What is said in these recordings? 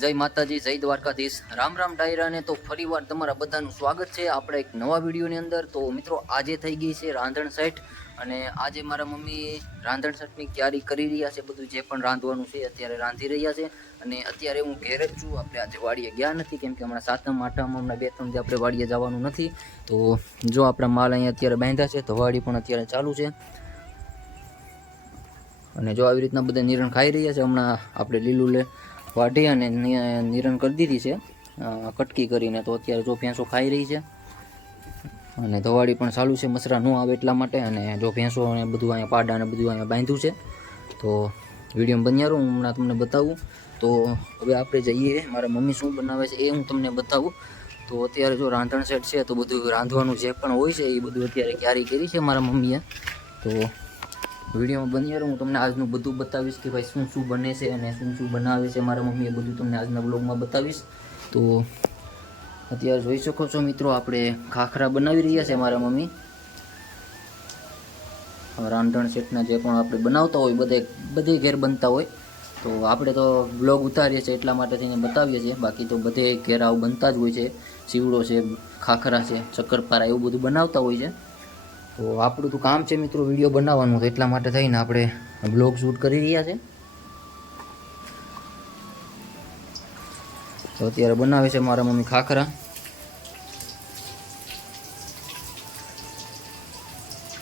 જય માતાજી, જય દ્વારકાધીશ, રામ રામ ડાયરાને. તો ફરીવાર તમારા બધાનું સ્વાગત છે આપણે એક નવા વિડીયોની અંદર. તો મિત્રો આજે થઈ ગઈ છે રાંધણ સેટ, અને આજે મારા મમ્મી રાંધણ સેટની તૈયારી કરી રહ્યા છે. બધું જે પણ રાંધવાનું છે અત્યારે રાંધી રહ્યા છે. અને અત્યારે હું ઘેર જ છું. આપણે આજે વાડીએ ગયા નથી કેમ કે હમણાં સાતમ આઠમ હમણાં 2-3 દી આપણે વાડીએ જવાનું નથી. તો જો આપણા માલ અહીંયા અત્યારે બાંધ્યા છે, તો વાડી પણ અત્યારે ચાલુ છે. અને જો આવી રીતના બધા નિરણ ખાઈ રહ્યા છે. હમણાં આપણે લીલું વાઢી અને નિરણ કરી દીધી છે કટકી કરીને. તો અત્યારે જો ભેંસો ખાઈ રહી છે, અને ધવાડી પણ ચાલુ છે મસરા ન આવે એટલા માટે. અને જો ભેંસો અને બધું અહીંયા પાડા અને બધું અહીંયા બાંધ્યું છે. તો વિડીયો બન્યા રહો, હું હમણાં તમને બતાવું. તો હવે આપણે જઈએ, મારા મમ્મી શું બનાવે છે એ હું તમને બતાવું. તો અત્યારે જો રાંધણ સેટ છે, તો બધું રાંધવાનું જે પણ હોય છે એ બધું અત્યારે ક્યારી કરી છે મારા મમ્મીએ. તો વિડીયોમાં બની રહ્યો, હું તમને આજનું બધું બતાવીશ કે ભાઈ શું શું બને છે અને શું શું બનાવે છે મારા મમ્મી, એ બધું તમને આજના બ્લોગમાં બતાવીશ. તો અત્યારે જોઈ શકો છો મિત્રો, આપણે ખાખરા બનાવી રહ્યા છે મારા મમ્મી. રાંધણ સેટના જે પણ આપણે બનાવતા હોય બધે ઘેર બનતા હોય. તો આપણે તો બ્લોગ ઉતારીએ છીએ એટલા માટે થઈને બતાવીએ છીએ. બાકી તો બધે ઘેર આવું બનતા જ હોય છે. ચીવડો છે, ખાખરા છે, શક્કરપારા એવું બધું બનાવતા હોય છે. તો આપણું તો કામ છે મિત્રો વિડીયો બનાવવાનું, તો એટલા માટે થઈને આપણે બ્લોગ શૂટ કરી રહ્યા છે. તો અત્યારે બનાવે છે મારા મમ્મી ખાખરા.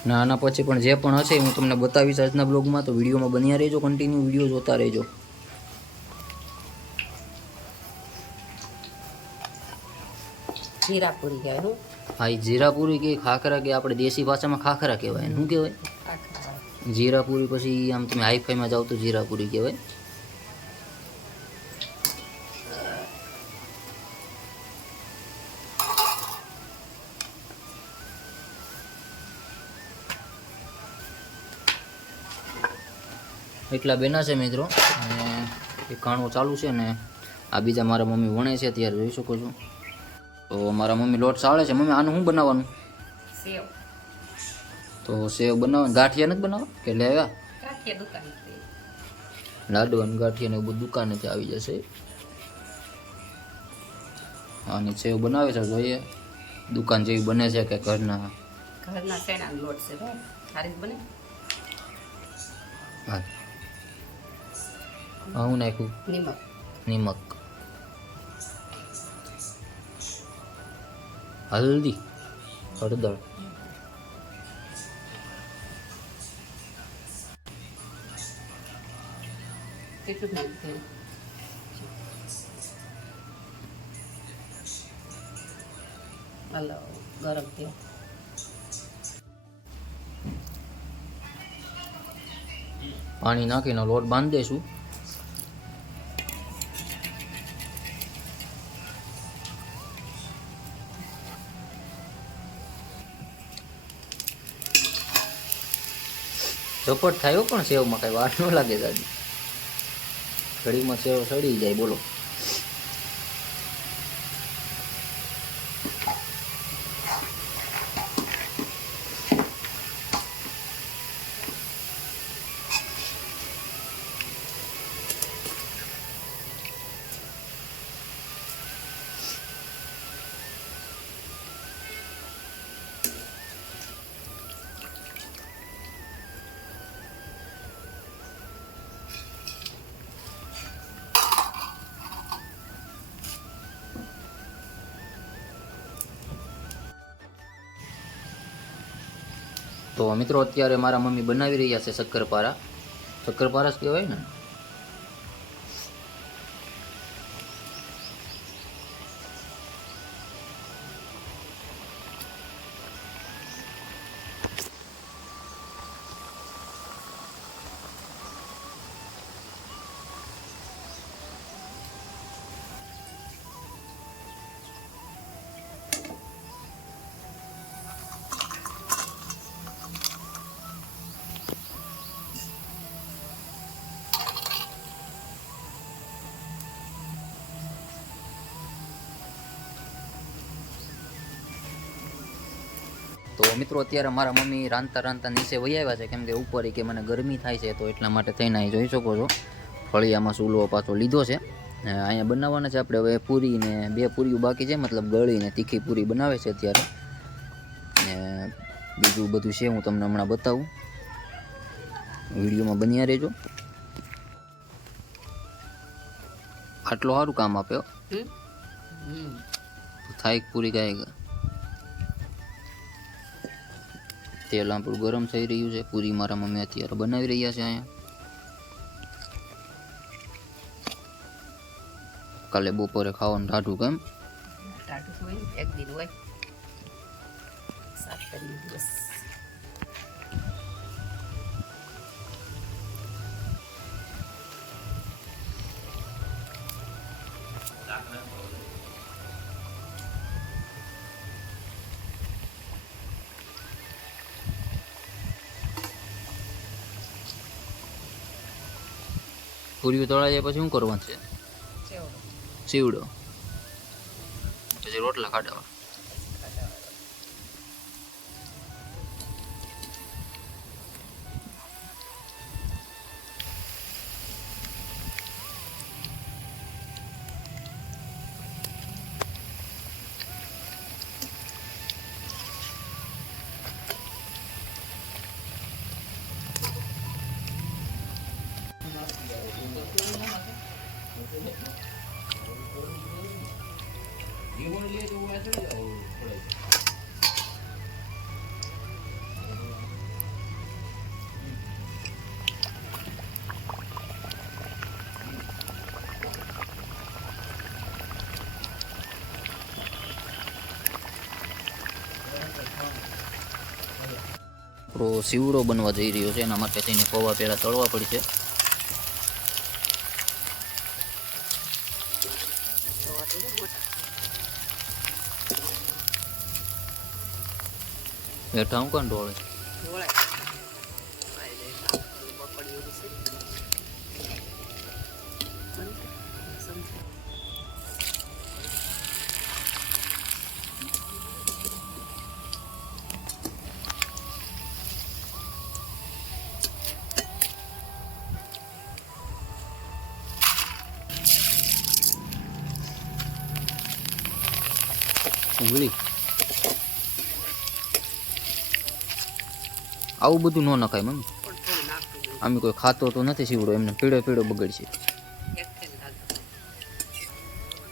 ના આના પછી પણ જે પણ હશે હું તમને બતાવીશ આજના બ્લોગમાં. તો વિડીયોમાં બન્યા રહેજો, કન્ટિન્યુ વિડીયો જોતા રહેજો. જીરાપુરી કહેવાય હું. હા, એ જીરાપુરી કે ખાખરા કે આપણે દેશી ભાષામાં ખાખરા કહેવાય. શું કહેવાય? જીરાપુરી. પછી આમ તમે હાઈફાઈમાં જાઓ તો જીરાપુરી કહેવાય. એટલા બેના છે મિત્રો, અને એક ખાણું ચાલુ છે, ને આ બીજા મારા મમ્મી વણે છે ત્યારે જોઈ શકો છો. તો મારા મમ્મી લોટ સાળે છે. મમ્મી આનું શું બનાવવાનું? સેવ. તો સેવ બનાવવાનું, ગાંઠિયા નથી બનાવવા કે લેવા? ગાંઠિયા દુકાન. લાડુ અને ગાંઠિયા ને એવું બધું દુકાનેથી આવી જશે. અને સેવ બનાવે છે, જોઈએ દુકાન જેવી બને છે કે ઘરના શેણાનો લોટ છે ભાઈ, સારી બને. હા, હું નાખ્યું નિમક, હલ્દી, હળદર. કેટલું નાખ્યું? હલો, ગરમ તેલ. પાણી નાખીને લોટ બાંધી દઈશું. ઝપટ થાય પણ સેવમાં કઈ વાર ન લાગે દાદી. ઘડીમાં સેવ સડી જાય. બોલો. તો મિત્રો અત્યારે મારા મમ્મી બનાવી રહ્યા છે શક્કરપારા. શક્કરપારા જ કહેવાય ને? તો મિત્રો અત્યારે મારા મમ્મી રાંધતા નીચે વહી આવ્યા છે, કેમ કે ઉપર કે મને ગરમી થાય છે, તો એટલા માટે થઈને અહીં જોઈ શકો છો ફળિયામાં ચૂલો પાછો લીધો છે. અહીંયા બનાવવાના છે આપણે હવે પૂરી ને 2 પૂરીઓ બાકી છે, મતલબ ગળીને તીખી પૂરી બનાવે છે અત્યારે. ને બીજું બધું છે હું તમને હમણાં બતાવું, વિડીયોમાં બન્યા રહેજો. આટલો સારું કામ આપ્યો થાય પૂરી કાંઈ. તેલ આપણું ગરમ થઈ રહ્યું છે, પૂરી મારા મમ્મી અત્યારે બનાવી રહ્યા છે અહીંયા. કાલે બપોરે ખાવાનું ટાઢું કેમ? ટાટું હોય ને, એક દિન હોય 7 દિવસ. પૂરીઓ તળાઈ જાય પછી શું કરવાનું છે? સીવડો, પછી રોટલા કાઢવા. આપણો સીવડો બનવા જઈ રહ્યો છે, એના માટે થઈને પૌવા પહેલાં તળવા પડશે. હેઠા હું કાં ઢોળે? ઉંગળી આવું બધું ન નખાય મમ્મી. આમ કોઈ ખાતો તો નથી સીવડો, એમને પીળો પીળો બગડશે.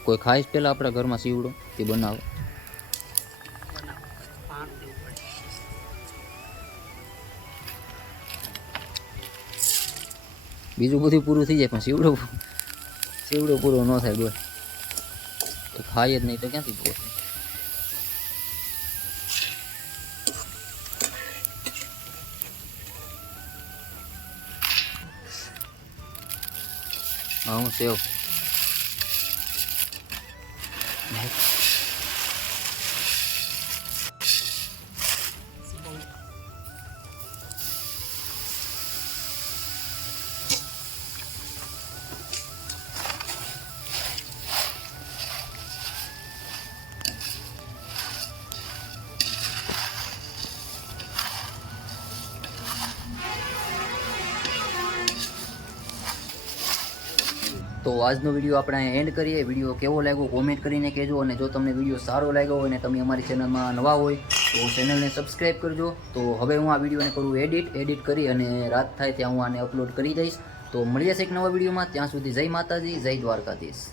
કોઈ ખાય પેલા આપણા ઘરમાં સીવડો તે બનાવો. બીજું બધું પૂરું થઈ જાય પણ સીવડો પૂરો ન થાય. બોલ ખાય જ નહીં તો ક્યાંથી પહોંચે? હા હું સેવ તો આજનો વિડીયો આપણે એન્ડ કરીએ. વિડીયો કેવો લાગ્યો કોમેન્ટ કરીને કહેજો, અને જો તમને વિડીયો સારો લાગ્યો હોય ને તમે અમારી ચેનલમાં નવા હોય તો ચેનલને સબસ્ક્રાઈબ કરજો. તો હવે હું આ વિડીયોને કરું એડિટ કરી અને રાત થાય ત્યાં હું આને અપલોડ કરી દઈશ. તો મળીએ છીએ એક નવા વિડીયોમાં. ત્યાં સુધી જય માતાજી, જય દ્વારકાધીશ.